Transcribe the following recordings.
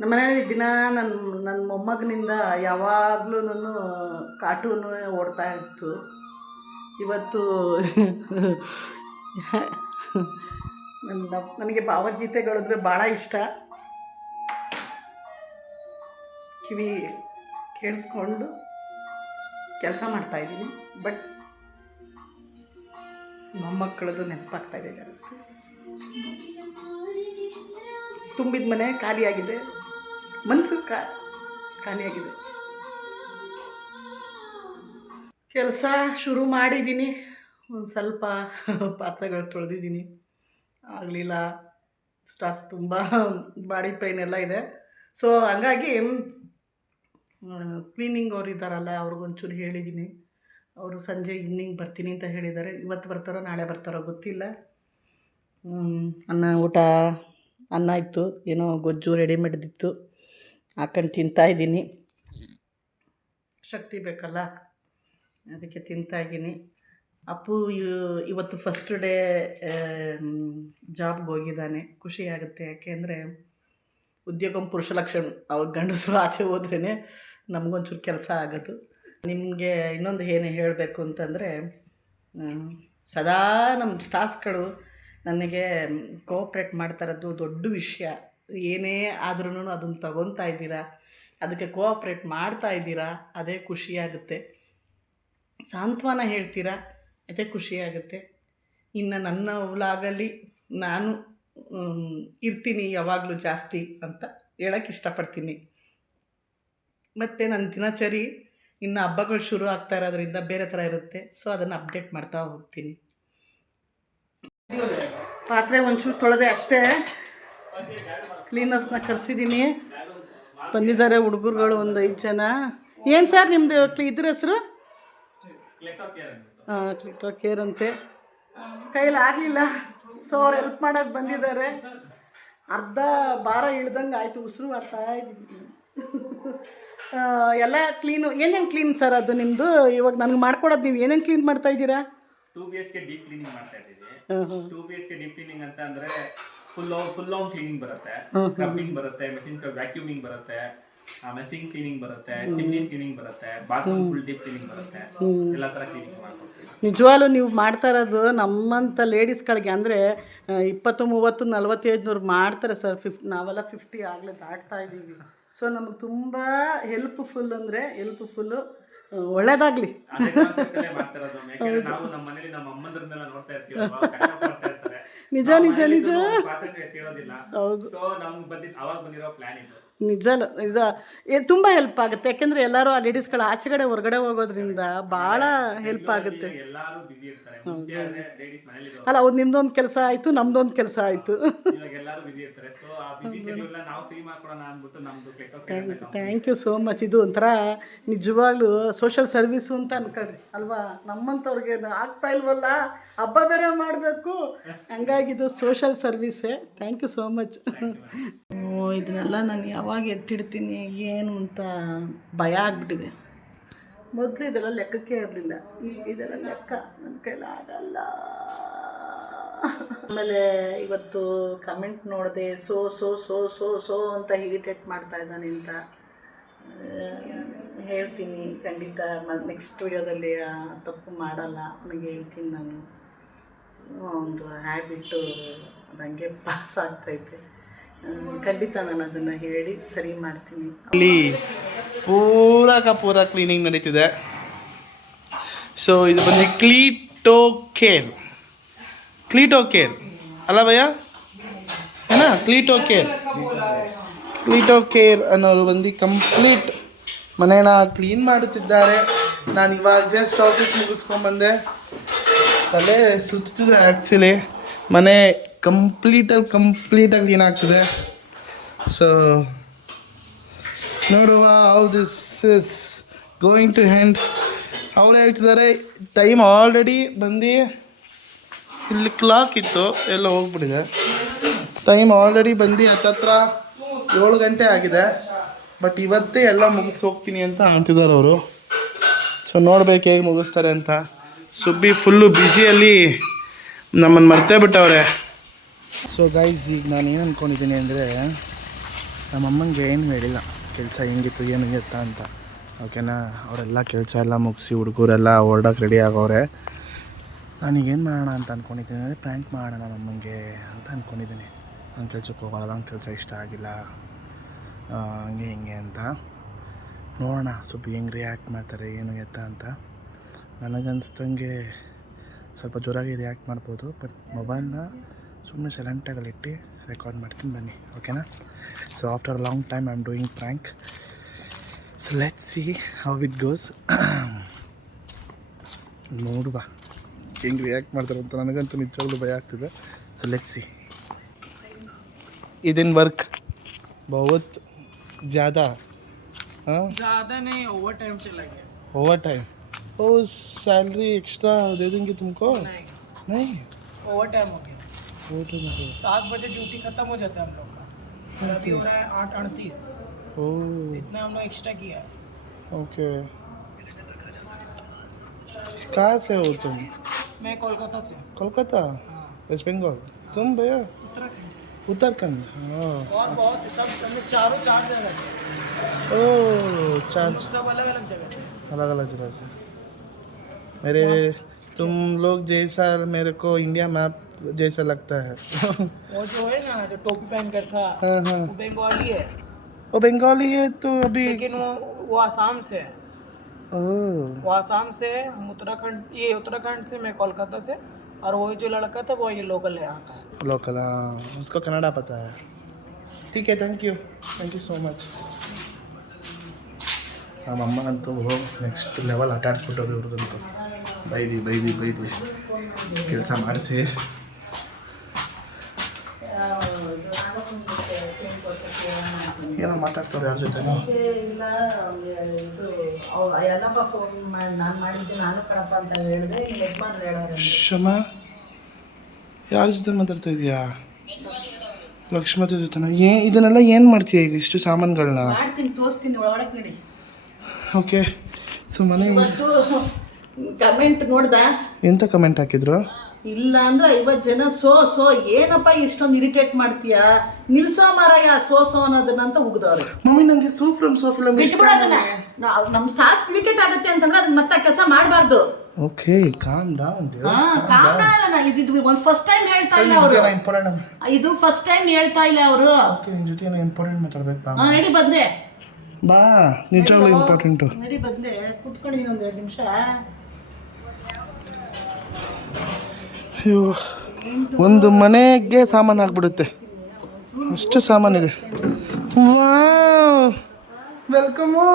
ನಮ್ಮ ಮನೇಲಿ ದಿನ ನನ್ನ ಮೊಮ್ಮಗನಿಂದ ಯಾವಾಗಲೂ ಕಾರ್ಟೂನು ಓಡ್ತಾ ಇತ್ತು. ಇವತ್ತು ನನಗೆ ಭಾವಗೀತೆಗಳಿದ್ರೆ ಭಾಳ ಇಷ್ಟ. ಕಿವಿ ಕೇಳಿಸ್ಕೊಂಡು ಕೆಲಸ ಮಾಡ್ತಾಯಿದ್ದೀನಿ. ಬಟ್ ಮೊಮ್ಮಕ್ಕಳದು ನೆನಪಾಗ್ತಾಯಿದೆ ಜಾಸ್ತಿ. ತುಂಬಿದ ಮನೆ ಖಾಲಿಯಾಗಿದೆ, ಮನಸ್ಸು ಖಾಲಿಯಾಗಿದೆ. ಕೆಲಸ ಶುರು ಮಾಡಿದ್ದೀನಿ. ಒಂದು ಸ್ವಲ್ಪ ಪಾತ್ರೆಗಳು ತೊಳೆದಿದ್ದೀನಿ, ಆಗಲಿಲ್ಲ. ಸ್ಟ್ರೆಸ್ ತುಂಬ, ಬಾಡಿ ಪೈನ್ ಎಲ್ಲ ಇದೆ. ಸೊ ಹಂಗಾಗಿ ಕ್ಲೀನಿಂಗ್ ಅವ್ರು ಇದ್ದಾರಲ್ಲ, ಅವ್ರಿಗೊಂಚೂರು ಹೇಳಿದ್ದೀನಿ. ಅವರು ಸಂಜೆ ಈವ್ನಿಂಗ್ ಬರ್ತೀನಿ ಅಂತ ಹೇಳಿದ್ದಾರೆ. ಇವತ್ತು ಬರ್ತಾರೋ ನಾಳೆ ಬರ್ತಾರೋ ಗೊತ್ತಿಲ್ಲ. ಅನ್ನ ಇತ್ತು, ಏನೋ ಗೊಜ್ಜು ರೆಡಿಮೇಡ್ದಿತ್ತು, ಹಾಕೊಂಡು ತಿಂತಾಯಿದ್ದೀನಿ. ಶಕ್ತಿ ಬೇಕಲ್ಲ, ಅದಕ್ಕೆ ತಿಂತಾಯಿದ್ದೀನಿ. ಅಪ್ಪು ಇವತ್ತು ಫಸ್ಟ್ ಡೇ ಜಾಬ್ಗೆ ಹೋಗಿದ್ದಾನೆ. ಖುಷಿಯಾಗುತ್ತೆ. ಯಾಕೆಂದರೆ ಉದ್ಯೋಗಂ ಪುರುಷ ಲಕ್ಷಣ. ಅವಾಗ ಗಂಡಸರು ಆಚೆ ಹೋದ್ರೇ ನಮಗೊಂಚೂರು ಕೆಲಸ ಆಗೋದು. ನಿಮಗೆ ಇನ್ನೊಂದು ಏನು ಹೇಳಬೇಕು ಅಂತಂದರೆ, ಸದಾ ನಮ್ಮ ಸ್ಟಾಫ್ಗಳು ನನಗೆ ಕೋಆಪ್ರೇಟ್ ಮಾಡ್ತಾರದ್ದು ದೊಡ್ಡ ವಿಷಯ. ಏನೇ ಆದ್ರೂ ಅದನ್ನು ತಗೊತಾ ಇದ್ದೀರಾ, ಅದಕ್ಕೆ ಕೋಆಪ್ರೇಟ್ ಮಾಡ್ತಾ ಇದ್ದೀರಾ, ಅದೇ ಖುಷಿಯಾಗುತ್ತೆ. ಸಾಂತ್ವನ ಹೇಳ್ತೀರಾ, ಅದೇ ಖುಷಿಯಾಗುತ್ತೆ. ಇನ್ನು ನನ್ನ ವ್ಲಾಗಲ್ಲಿ ನಾನು ಇರ್ತೀನಿ ಯಾವಾಗಲೂ ಜಾಸ್ತಿ ಅಂತ ಹೇಳೋಕ್ಕೆ ಇಷ್ಟಪಡ್ತೀನಿ. ಮತ್ತು ನನ್ನ ದಿನಚರಿ ಇನ್ನು ಹಬ್ಬಗಳು ಶುರು ಆಗ್ತಾ ಇರೋದ್ರಿಂದ ಬೇರೆ ಥರ ಇರುತ್ತೆ. ಸೊ ಅದನ್ನು ಅಪ್ಡೇಟ್ ಮಾಡ್ತಾ ಹೋಗ್ತೀನಿ. ಪಾತ್ರೆ ಒಂಚೂರು ತೊಳೆದೆ ಅಷ್ಟೇ. ಕ್ಲೀನರ್ಸ್ನ ಕರೆಸಿದ್ದೀನಿ, ಬಂದಿದ್ದಾರೆ ಹುಡುಗರುಗಳು ಒಂದು 5 ಜನ. ಏನು ಸರ್ ನಿಮ್ಮದು ಇದ್ರ ಹೆಸರು? ಕ್ಲಿಟೋ ಕೇರ್ ಅಂತೆ. ಕೈಯಲ್ಲಿ ಆಗಲಿಲ್ಲ, ಸೊ ಅವ್ರು ಹೆಲ್ಪ್ ಮಾಡೋಕ್ಕೆ ಬಂದಿದ್ದಾರೆ. ಅರ್ಧ ಭಾರ ಇಳ್ದಂಗೆ ಆಯಿತು, ಉಸಿರು ಬರ್ತಾ ಇದ್ದೀನಿ. ಎಲ್ಲ ಕ್ಲೀನು. ಏನೇನು ಕ್ಲೀನ್ ಸರ್ ಅದು ನಿಮ್ಮದು? ಇವಾಗ ನನಗೆ ಮಾಡ್ಕೊಡೋದು ನೀವು ಏನೇನು ಕ್ಲೀನ್ ಮಾಡ್ತಾ ಇದ್ದೀರಾ? 2 BHK ಡೀಪ್ ಕ್ಲೀನಿಂಗ್ ಮಾಡ್ತಾ ಇದ್ದೀವಿ. 2 BHK ಡೀಪ್ ಕ್ಲೀನಿಂಗ್ ಅಂತ ಅಂದರೆ ಫುಲ್ ಆನ್ ಕ್ಲೀನಿಂಗ್ ಬರುತ್ತೆ, ಸ್ಕ್ರಬ್ಬಿಂಗ್ ಬರುತ್ತೆ, ಮೆಷಿನ್ ವ್ಯಾಕ್ಯೂಮಿಂಗ್ ಬರುತ್ತೆ, ಮೆಷಿನ್ ಕ್ಲೀನಿಂಗ್ ಬರುತ್ತೆ, ಚಿಮ್ನಿ ಕ್ಲೀನಿಂಗ್ ಬರುತ್ತೆ, ಬಾತ್ರೂಮ್ ಫುಲ್ ಡೀಪ್ ಕ್ಲೀನಿಂಗ್ ಬರುತ್ತೆ. ಎಲ್ಲ ಥರ ಕ್ಲೀನಿಂಗ್ ಮಾಡ್ಕೊಡ್ತೀವಿ. ನಿಜವಾಗ್ಲೂ ನೀವು ಮಾಡ್ತಾ ಇರೋದು ನಮ್ಮಂಥ ಲೇಡೀಸ್ಗಳಿಗೆ, ಅಂದರೆ 20, 30, 40 ಏಜ್ನವ್ರು ಮಾಡ್ತಾರೆ ಸರ್. ನಾವೆಲ್ಲ 50 ಆಗಲೇ ದಾಟ್ತಾ ಇದ್ದೀವಿ. ಸೊ ನಮಗೆ ತುಂಬ ಹೆಲ್ಪ್ಫುಲ್ಲು. ಒಳ್ಳೇದಾಗಲಿ. ನಿಜ ಹೌದು, ನಿಜ. ಇದು ತುಂಬ ಹೆಲ್ಪ್ ಆಗುತ್ತೆ. ಯಾಕೆಂದರೆ ಎಲ್ಲರೂ ಆ ಲೇಡೀಸ್ಗಳು ಆಚೆಗಡೆ ಹೊರಗಡೆ ಹೋಗೋದ್ರಿಂದ ಭಾಳ ಹೆಲ್ಪ್ ಆಗುತ್ತೆ. ಅಲ್ಲ, ಹೌದು, ನಿಮ್ದೊಂದು ಕೆಲಸ ಆಯಿತು, ನಮ್ದೊಂದು ಕೆಲಸ ಆಯಿತು. Thank you so much. ಇದು ಒಂಥರ ನಿಜವಾಗ್ಲೂ ಸೋಷಲ್ ಸರ್ವಿಸು ಅಂತ ಅನ್ಕೊಳ್ರಿ ಅಲ್ವಾ? ನಮ್ಮಂಥವ್ರಿಗೆ ಆಗ್ತಾ ಇಲ್ವಲ್ಲ, ಹಬ್ಬ ಬೇರೆ ಮಾಡಬೇಕು, ಹಂಗಾಗಿದ್ದು ಸೋಷಲ್ ಸರ್ವಿಸೇ. Thank you so much. ಇದನ್ನೆಲ್ಲ ನಾನು ಯಾವಾಗ ಎತ್ತಿಡ್ತೀನಿ ಏನು ಅಂತ ಭಯ ಆಗಿಬಿಟ್ಟಿದೆ. ಮೊದಲು ಇದೆಲ್ಲ ಲೆಕ್ಕಕ್ಕೆ ಇರಲಿಲ್ಲ, ಈಗ ಇದೆಲ್ಲ ಲೆಕ್ಕ ನನ್ನ ಕೈಲಾಗಲ್ಲ. ಆಮೇಲೆ ಇವತ್ತು ಕಮೆಂಟ್ ನೋಡಿದೆ, ಸೋ ಅಂತ ಇರಿಟೇಟ್ ಮಾಡ್ತಾ ಇದ್ದಾನೆ ಅಂತ ಹೇಳ್ತೀನಿ. ಖಂಡಿತ ನೆಕ್ಸ್ಟ್ ವಿಡಿಯೋದಲ್ಲಿ ತಪ್ಪು ಮಾಡಲ್ಲ, ಅವನಿಗೆ ಹೇಳ್ತೀನಿ ನಾನು. ಒಂದು ಹ್ಯಾಬಿಟ್ಟು ನನಗೆ ಪಾಸ್ ಆಗ್ತೈತೆ. ಖಂಡಿತ ನಾನು ಅದನ್ನು ಹೇಳಿ ಸರಿ ಮಾಡ್ತೀನಿ. ಇಲ್ಲಿ ಪೂರ ಕ್ಲೀನಿಂಗ್ ನಡೀತಿದೆ. ಸೊ ಇದು ಬಂದು ಕ್ಲೀಟೋ ಕೇರ್ ಅಲ್ಲ ಭಯ್ಯ, ಏನ? ಕ್ಲೀಟೋ ಕೇರ್ ಅನ್ನೋರು ಬಂದು ಕಂಪ್ಲೀಟ್ ಮನೇನ ಕ್ಲೀನ್ ಮಾಡುತ್ತಿದ್ದಾರೆ. ನಾನು ಇವಾಗ ಜಸ್ಟ್ ಆಫೀಸ್ ಮುಗಿಸ್ಕೊಂಡ್ಬಂದೆ. ತಲೆ ಸುತ್ತಿದೆ ಆ್ಯಕ್ಚುಲಿ. ಮನೆ ಕಂಪ್ಲೀಟಾಗಿ ಕ್ಲೀನ್ ಆಗ್ತದೆ. ಸೊ ನೋಡುವ how this is going to end. ಅವ್ರು ಹೇಳ್ತಿದ್ದಾರೆ ಟೈಮ್ ಆಲ್ರೆಡಿ ಬಂದು, ಇಲ್ಲಿ ಕ್ಲಾಕ್ ಇತ್ತು, ಎಲ್ಲ ಹೋಗ್ಬಿಟ್ಟಿದೆ. ಟೈಮ್ ಆಲ್ರೆಡಿ ಬಂದು ಹತ್ತತ್ರ 7 ಗಂಟೆ ಆಗಿದೆ. ಬಟ್ ಇವತ್ತೇ ಎಲ್ಲ ಮುಗಿಸಿ ಹೋಗ್ತೀನಿ ಅಂತ ಅಂತಿದ್ದಾರೆ ಅವರು. ಸೊ ನೋಡ್ಬೇಕು ಹೇಗೆ ಮುಗಿಸ್ತಾರೆ ಅಂತ. ಸುಬ್ಬಿ ಫುಲ್ಲು ಬ್ಯುಸಿಯಲ್ಲಿ ನಮ್ಮನ್ನು ಮರ್ತೇ ಬಿಟ್ಟವ್ರೆ. ಸೊ ಗೈಸ್, ಈಗ ನಾನು ಏನು ಅಂದ್ಕೊಂಡಿದ್ದೀನಿ ಅಂದರೆ, ನಮ್ಮಮ್ಮಂಗೆ ಏನು ಹೇಳಿಲ್ಲ ಕೆಲಸ ಹೆಂಗಿತ್ತು ಏನು ಹೆಂಗಿತ್ತ ಅಂತ. ಓಕೆನಾ, ಅವರೆಲ್ಲ ಕೆಲಸ ಎಲ್ಲ ಮುಗಿಸಿ ಹುಡುಗರೆಲ್ಲ ಹೊರಡೋಕೆ ರೆಡಿ ಆಗೋರೆ. ನನಗೇನು ಮಾಡೋಣ ಅಂತ ಅಂದ್ಕೊಂಡಿದ್ದೀನಿ ಅಂದರೆ ಪ್ರ್ಯಾಂಕ್ ಮಾಡೋಣ ನಮ್ಮಮ್ಮಂಗೆ ಅಂತ ಅಂದ್ಕೊಂಡಿದ್ದೀನಿ. ನಾನು ಕೆಲ್ಸಕ್ಕೆ ಹೋಗೋಣ, ನನ್ನ ಕೆಲಸ ಇಷ್ಟ ಆಗಿಲ್ಲ ಹಂಗೆ ಹಿಂಗೆ ಅಂತ ನೋಡೋಣ ಸ್ವಲ್ಪ ಹೆಂಗೆ ರಿಯಾಕ್ಟ್ ಮಾಡ್ತಾರೆ ಏನು ಎತ್ತ ಅಂತ. ನನಗನ್ಸ್ದಂಗೆ ಸ್ವಲ್ಪ ಜೋರಾಗಿ ರಿಯಾಕ್ಟ್ ಮಾಡ್ಬೋದು, ಬಟ್ ಮೊಬೈಲ್ನ ಸುಮ್ಮನೆ ಸೈಲೆಂಟಾಗಲ್ಲಿಟ್ಟು ರೆಕಾರ್ಡ್ ಮಾಡ್ತೀನಿ ಬನ್ನಿ. ಓಕೆನಾ. So after a long time I am doing prank. So let's see how it goes. ನೋಡುವ ಹೆಂಗೆ ರಿಯಾಕ್ಟ್ ಮಾಡ್ತಾರೆ ಅಂತ. ನನಗಂತೂ ನಿಜವಾಗ್ಲೂ ಭಯ ಆಗ್ತಿದೆ. So let's see. दिन वर्क बहुत ज़्यादा ज़्यादा नहीं, ओवर टाइम चला गया। ओवर टाइम ओ सैलरी एक्स्ट्रा दे देंगे तुमको? नहीं ओवर टाइम हो गया। ओवर टाइम हो गया। 7 बजे ड्यूटी खत्म हो जाता है हम लोग का, और अभी हो रहा है 8:38। ओ इतना हम लोग एक्स्ट्रा किया है। ओके। कहाँ से हो तुम? मैं कोलकाता से। कोलकाता, वेस्ट बंगाल। तुम भैया? उत्तराखंड। उत्तराखंड। हाँ। और बहुत सब हमने चार जगह से, ओ चार सब अलग अलग जगह से। अलग अलग जगह से। मेरे तुम लोग जैसा मेरे को इंडिया मैप जैसा लगता है। वो जो है ना, जो टोपी पहन कर था, हाँ हाँ, वो बंगाली है, वो बंगाली है तो अभी। लेकिन वो आसाम से है। ओह वो आसाम से है, हम उत्तराखंड, ये उत्तराखंड से, मैं कोलकाता से। और वो जो लड़का था वो ये लोकल है यहाँ का। लोकल, हाँ उसको कन्नड़ा पता है। ठीक है, थैंक यू सो मच. ನಮ್ಮಮ್ಮ ಅಂತೂ ನೆಕ್ಸ್ಟ್ ಲೆವೆಲ್ ಆಟ ಆಡಿಸ್ಬಿಟ್ಟವ್ರು ಇವ್ರಿಗಂತೂ. ಬೈದು ಕೆಲಸ ಮಾಡಿಸಿ ಏನೋ ಮಾತಾಡ್ತಾರೆ ಯಾರ ಜೊತೆ. ಇಲ್ಲ ಇದು ಎಲ್ಲಪ್ಪ ಫೋನ್ ಮಾಡಿ ನಾನು ಮಾಡಿದ್ದೆ, ನಾನು ಕಣಪ್ಪ ಅಂತ ಹೇಳಿದೆ. ನಿಮ್ಮ ಯಜಮಾನ್ರು ಹೇಳೋರು ಕ್ಷಮ, ಯಾರ ಜೊತೆ ಮಾತಾಡ್ತಾ ಇದೆಯಾ? ಲಕ್ಷ್ಮತಿ ಜೊತೆನ? ಇದನ್ನೆಲ್ಲ ಏನು ಮಾಡ್ತೀಯ ಈಗ ಇಷ್ಟು ಸಾಮಾನುಗಳನ್ನ? ಮಾಡ್ತೀನಿ, ತೋರಿಸ್ತೀನಿ, ಒಳಗಡೆ ನಡಿ. ಓಕೆ. ಸೊ ಮನೆ ಇವತ್ತು ಕಮೆಂಟ್ ನೋಡ್ದ? ಎಂತ ಕಮೆಂಟ್ ಹಾಕಿದ್ರು? ಇಲ್ಲ ಅಂದ್ರೆ 50 ಜನ ಸೋ ಏನಪ್ಪ ಇಷ್ಟೊಂದು ಇರಿಟೇಟ್ ಮಾಡ್ತೀಯಾ, ನಿಲ್ಸೋ ಮಾರಾಯ ಸೋ ಅನ್ನೋದನ್ನಂತ ಉಗ್ದವ್ರೆ. ಮಮ್ಮಿ ನನಗೆ ಸೋ ಫಿಲಮ್ ಬಿಟ್ಬಿಡೋದನ್ನ. ನಮ್ಮ ಸ್ಟಾಫ್ ಇರಿಟೇಟ್ ಆಗುತ್ತೆ ಅಂತಂದ್ರೆ ಅದನ್ನ ಮತ್ತೆ ಕೆಲಸ ಮಾಡಬಾರ್ದು. Okay, calm down. ಇದು ಒಂದು ಫಸ್ಟ್ ಟೈಮ್ ಹೇಳ್ತಾ ಇಲ್ಲ ಅವರು. ಇದು ಫಸ್ಟ್ ಟೈಮ್ ಹೇಳ್ತಾ ಇಲ್ಲ ಅವರು. ಓಕೆ, ನಿನ್ನ ಜೊತೆ ಏನೋ ಇಂಪಾರ್ಟೆಂಟ್ ಮಾತಾಡ್ಬೇಕು. ಬಾ ನಡಿ ಬಂದೆ. ಬಾ, ನಿಜವಾಗ್ಲೂ ಇಂಪಾರ್ಟೆಂಟು. ನಡಿ ಬಂದೆ, ಕೂತ್ಕೊಂಡಿದ್ದೀನಿ ಒಂದು 2 ನಿಮಿಷ. ಅಯ್ಯೋ, ಒಂದು ಮನೆಗೆ ಸಾಮಾನು ಆಗ್ಬಿಡುತ್ತೆ, ಅಷ್ಟು ಸಾಮಾನಿದೆ. ವೆಲ್ಕಮು.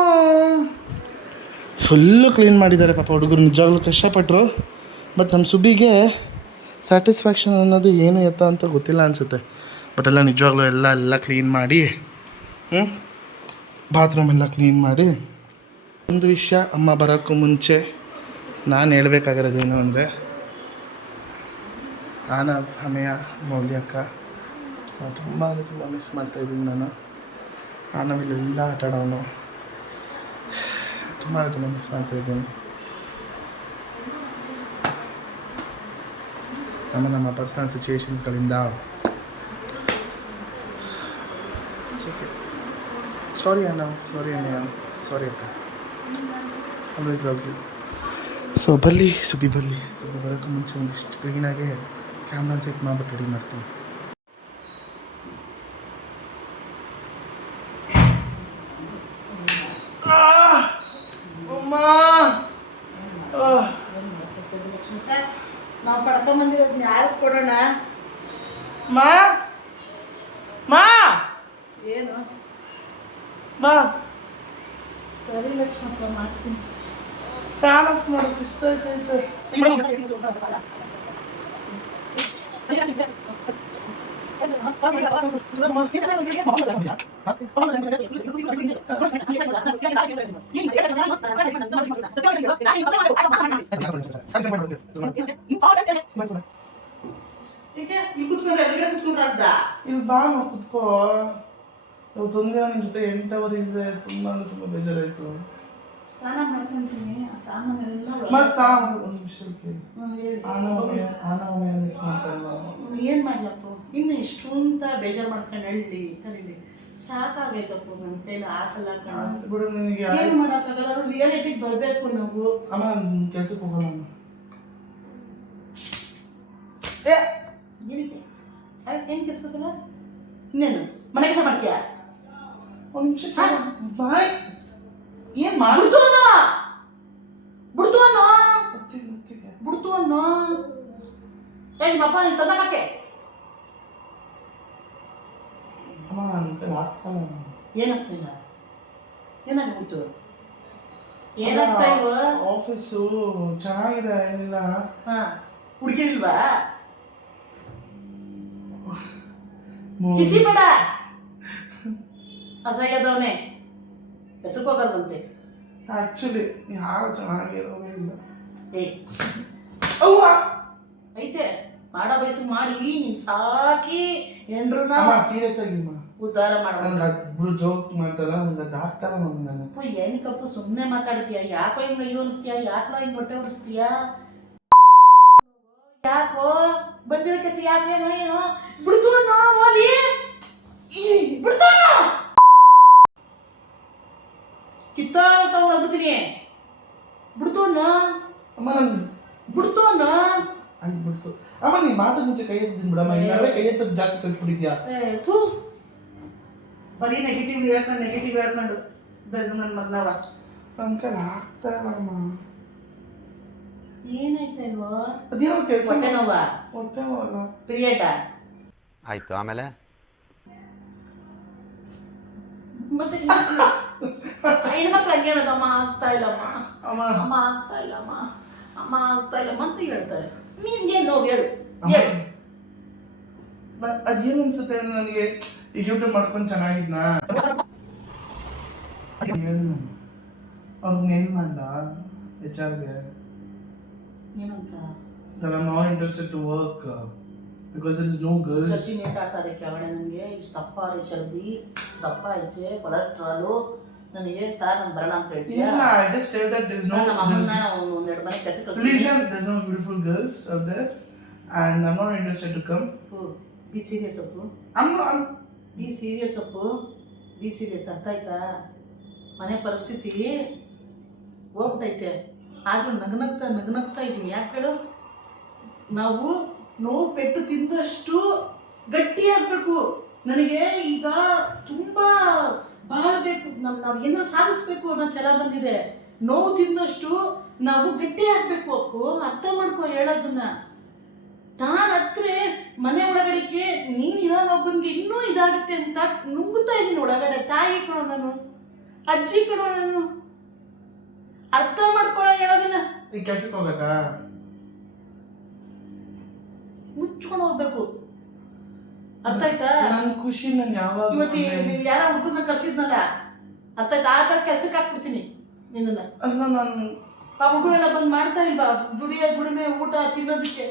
ಫುಲ್ಲು ಕ್ಲೀನ್ ಮಾಡಿದ್ದಾರೆ ಪಾಪ ಹುಡುಗರು, ನಿಜವಾಗ್ಲೂ ಕಷ್ಟಪಟ್ಟರು. ಬಟ್ ನಮ್ಮ ಸುಬ್ಬಿಗೆ ಸ್ಯಾಟಿಸ್ಫ್ಯಾಕ್ಷನ್ ಅನ್ನೋದು ಏನು ಎತ್ತ ಅಂತ ಗೊತ್ತಿಲ್ಲ ಅನಿಸುತ್ತೆ. ಬಟ್ ಎಲ್ಲ ನಿಜವಾಗ್ಲೂ ಎಲ್ಲ ಕ್ಲೀನ್ ಮಾಡಿ, ಬಾತ್ರೂಮ್ ಎಲ್ಲ ಕ್ಲೀನ್ ಮಾಡಿ. ಒಂದು ವಿಷಯ, ಅಮ್ಮ ಬರೋಕ್ಕೂ ಮುಂಚೆ ನಾನು ಹೇಳ್ಬೇಕಾಗಿರೋದೇನು ಅಂದರೆ, ಆನವ್, ಅಮೆಯ, ಮೌಲ್ಯಕ್ಕ ತುಂಬ ಮಿಸ್ ಮಾಡ್ತಾಯಿದ್ದೀನಿ ನಾನು. ಆನವ್ ಇಲ್ಲೆಲ್ಲ ಆಟ ಆಡೋನು, ತುಂಬ ಮಿಸ್ ಮಾಡ್ತಾಯಿದ್ದೀನಿ. ನಮ್ಮ ಪರ್ಸನಲ್ ಸಿಚುವೇಶನ್ಸ್ಗಳಿಂದ. ಸಾರಿ ಆನವ್, ಸಾರಿ ಅಮೆಯ, ಸಾರಿ ಅಕ್ಕ, ಆಲ್ವೇಸ್ ಲವ್ಸ್ ಯು. ಸೊ ಬರಲಿ ಸುದ್ದಿ ಬರೋಕ್ಕೂ ಮುಂಚೆ ಒಂದಿಷ್ಟು ಕ್ಲೀನಾಗೆ ಕ್ಯಾಮ್ರಾ ಚೆಕ್ ಮಾಡ್ಬಿಟ್ಟು ರೆಡಿ ಮಾಡ್ತೀನಿ. ನಾವು ಪಡ್ಕೊಂಬಂದಿರೋದನ್ನ ಯಾರು ಕೊಡೋಣ? ಮಾ ಏನು? ಮಾ, ಸರಿ ಲಕ್ಷ್ಮಪ್ಪ, ಮಾಡ್ತೀನಿ. ಫ್ಯಾನ್ ಆಫ್ ಮಾಡೋದು ಇಷ್ಟ ಆಯ್ತೈತೆ. ಇಲ್ಲಿ ಬಾ, ಕುತ್ಕೋ. ಇವತ್ತೊಂದೇ ನಿನ್ನ ಜೊತೆ 8 ಅವರ್ ಇದೆ. ತುಂಬ ಬೇಜಾರಾಯಿತು. ಸ್ನಾನ ಮಾಡ್ಕೊಂತೀನಿ, ಸಾಮಾನೆಲ್ಲ ಒಂದು ವಿಷಯಕ್ಕೆ ಆನವಮೆ ಮಿಸ್ ಮಾಡ್ತಾ ಇಲ್ಲ. ಏನು ಮಾಡ್ಲಪ್ಪ, ಇನ್ನು ಎಷ್ಟು ಅಂತ ಬೇಜಾರು ಮಾಡ್ಕೊಂಡು ಕರೀಲಿ. ಸಾಕಾಗೈತಪ್ಪ, ನನ್ನ ಕೈಲಿ ಹಾಕಲ್ಲ ಕಣ. ಬಿಡು ನಿನಗೆ. ಏನು ಮಾಡೋಕ್ಕಾಗಲ್ಲ, ಅವ್ರು ರಿಯಾಲಿಟಿಗೆ ಬರಬೇಕು ನಾವು. ಅಮ್ಮ ಕೆಲ್ಸಕ್ಕೆ ಹೋಗೋಣ. ಏನಕ್ಕೆ ಏನು ಕೆಲ್ಸಬೇಕಲ್ಲ? ಇನ್ನೇನು ಮನೆ ಕೆಲಸ ಮಾಡ್ತೀಯಾ? ಒಂದು ನಿಮಿಷ ಬಾಯ್. ಏನು ಮಾಡಿ ಬಿಡ್ತು ಅನ್ನೋ ಬಿಡ್ತು ಅನ್ನೋ. ನಿಮ್ಮಪ್ಪ ನೀನು ತಂದಾಕಕ್ಕೆ ಅಮ್ಮ ನನ್ನ ಕೈಲಿ ಹಾಕ್ತಾನೆ. ಏನಾಗ್ತಿಲ್ಲ? ಏನಾಗ್ಬಿಟ್ಟು? ಏನಾಗ್ತಾ ಇಲ್ವಾ? ಆಫೀಸು ಚೆನ್ನಾಗಿದೆ, ಏನಿಲ್ಲ. ಹಾಂ, ಹುಡುಗಿರಿಲ್ವಾ? ಕಿಸಿ ಬೇಡ, ಅಸಹ್ಯದವನೇ. ಹೆಸರು ಹೋಗಲ್ವಂತೆ. ಆ್ಯಕ್ಚುಲಿ ಯಾರು ಚೆನ್ನಾಗಿರೋದೇ ಇಲ್ಲ. ಏಯ್ ಅವ್ವ ಐತೆ, ಮಾಡೋ ಬಯಸು ಮಾಡಿ ನೀನು ಸಾಕಿ ಎಂಡ್ರನ್ನ ಅಮ್ಮ ಸೀರಿಯಸ್ ಆಗಿಮ್ಮ. ಉದ್ಧಾರ ಮಾಡ. ನಂಗೆ ಅಬ್ರು ಜೋಕ್ ಮಾಡ್ತಾರ, ನಂಗೆ ಅದು ಹಾಕ್ತಾರ ನನ್ನ. ಏನಕ್ಕಪ್ಪ ಸುಮ್ಮನೆ ಮಾತಾಡ್ತೀಯ? ಯಾಕೋ ಹಿಂಗೆ ಅಯ್ಯೋ ಅನಿಸ್ತೀಯ? ಯಾಕೋ ಹಿಂಗೆ ಹೊಟ್ಟೆ ಹೊಡಿಸ್ತೀಯ? ಯಾಕೋ ಬಂದಿರೋ ಕೆಲಸ ಯಾಕೆ ಏನು ಬಿಡ್ತು ಅನ್ನೋ ಓಲಿ ಬಿಡ್ತು ಅನ್ನೋ ಕಿತ್ತಾಡ್ತೀನಿ. ಬಿಡ್ತು ಅನ್ನೋ ಅಮ್ಮ ನಂಗೆ ಬಿಡ್ತು ಅನ್ನೋ. ಆಯ್ತು ಬಿಡ್ತು. ಅಮ್ಮ ನೀನು ಮಾತಾಡ ಮುಂಚೆ ಕೈ ಎತ್ತಿದ್ದೀನಿ ಬಿಡಮ್ಮ. ಇನ್ನಾವೆ ಕೈ ಎತ್ತದ್ದು ಜಾಸ್ತಿ ಕಲ್ತ್ಬಿಟ್ಟಿದ್ಯಾ? ಥೂ, ಬರೀ ನೆಗೆಟಿವ್ ಹೇಳ್ಕೊಂಡು ನನ್ನ ಮಗನವ. ನನ್ನ ಕೈಲಿ ಆಗ್ತಾ ಇಲ್ಲಮ್ಮ. ಏನಾಯ್ತಲ್ವಾ? ಅದೇನೋ ಕೆಲಸ ಹೊಟ್ಟೆ ನೋವಾ? ಹೊಟ್ಟೆ ನೋವಲ್ಲ. ಪಿರಿಯಡಾ? ಆಯ್ತು, ಆಮೇಲೆ ಮತ್ತೆ ಹೆಣ್ಮಕ್ಳು ಹಂಗೆ ಹೇಳೋದಮ್ಮ ಆಗ್ತಾ ಇಲ್ಲಮ್ಮ, ಅಮ್ಮ ಅಮ್ಮ ಆಗ್ತಾ ಇಲ್ಲಮ್ಮ, ಅಮ್ಮ ಆಗ್ತಾ ಇಲ್ಲಮ್ಮ ಅಂತ ಹೇಳ್ತಾರೆ. ನೀನ್ ನೋವು ಹೇಳು. ಅದೇನು ಅನ್ಸುತ್ತೆ ನನಗೆ, ಈ ಯೂಟ್ಯೂಬ್ ಮಾಡ್ಕೊಂಡು ಚೆನ್ನಾಗಿದ್ನಾ? ಅವ್ರಿಗೆ ಏನು ಮಾಡಲ HR-ಗೆ? ಏನಂತ? That I'm not interested to work because there is no girls. ಚರ್ಚಿ ನೇತಾಡ್ತಾರೆ ಕೆಳಗಡೆ. ನನಗೆ ಇಷ್ಟು ದಪ್ಪ ಇದೆ, ಚರ್ಬಿ ದಪ್ಪ ಐತೆ, ಕೊಲೆಸ್ಟ್ರಾಲು. ನನಗೆ ಸಾರ್ ನಾನು ಬರೋಣ ಅಂತ ಹೇಳ್ತೀಯ? Yeah, I just said that there is no. ನಮ್ಮ ಅಮ್ಮನ ಒಂದೆರಡು ಮನೆ ಕೆಲಸ ಕಳಿಸ್ತೀನಿ. Listen, there's no beautiful girls out there, and I'm not interested to come. Be serious Appu, I'm not. Be serious Appu, be serious. ಅರ್ಥ ಆಯ್ತಾ? ಮನೆ ಪರಿಸ್ಥಿತಿ ಹೋಗ್ಬಿಟ್ಟೈತೆ. ಆದರೂ ನಗ್ನಗ್ತಾ ಇದ್ದೀನಿ. ಯಾಕೆ ಹೇಳು? ನಾವು ನೋವು ಪೆಟ್ಟು ತಿಂದಷ್ಟು ಗಟ್ಟಿಯಾಗಬೇಕು. ನನಗೆ ಈಗ ತುಂಬ ಬಾಳಬೇಕು, ನಾವು ಏನಾದ್ರು ಸಾಧಿಸ್ಬೇಕು ಅನ್ನೋ ಛಲ ಬಂದಿದೆ. ನೋವು ತಿಂದಷ್ಟು ನಾವು ಗಟ್ಟಿ ಆಗಬೇಕು. ಅಪ್ಪು ಅರ್ಥ ಮಾಡ್ಕೊ ಹೇಳೋದನ್ನ. ನಾನು ಹತ್ರ ಮನೆ ಒಳಗಡೆಗೆ ನೀನು ಇರೋನೊಬ್ಬನಿಗೆ ಇನ್ನೂ ಇದಾಗುತ್ತೆ ಅಂತ ನುಂಗುತ್ತಾ ಇದ್ದೀನಿ ಒಳಗಡೆ. ತಾಯಿ ಕೊಡೋ ನಾನು, ಅಜ್ಜಿ ಕೊಡೋ ನಾನು. ಅರ್ಥ ಮಾಡ್ಕೊಳ್ಳೋ ಹೇಳೋದನ್ನ. ಈ ಕೆಲ್ಸಕ್ಕೆ ಹೋಗ್ಬೇಕಾ? ಮುಚ್ಕೊಂಡು ಹೋಗ್ಬೇಕು. ಅರ್ಥ ಆಯ್ತಾ? ನನ್ನ ಖುಷಿ ನಾನು ಯಾವಾಗ ಇವತ್ತು ನೀನು ಯಾರೋ ಹುಡುಗನ ಕಳ್ಸಿದ್ನಲ್ಲ, ಅರ್ಥ ಆಯ್ತಾ? ಆ ಥರ ಕೆಲ್ಸಕ್ಕೆ ಹಾಕ್ಬಿಡ್ತೀನಿ ನಿನ್ನನ್ನ. ಅಲ್ಲ ನಾನು ಆ ಹುಡುಗರೆಲ್ಲ ಬಂದು ಮಾಡ್ತಾ ಇಲ್ವಾ ದುಡಿಮೆ ಊಟ ತಿನ್ನೋದಕ್ಕೆ?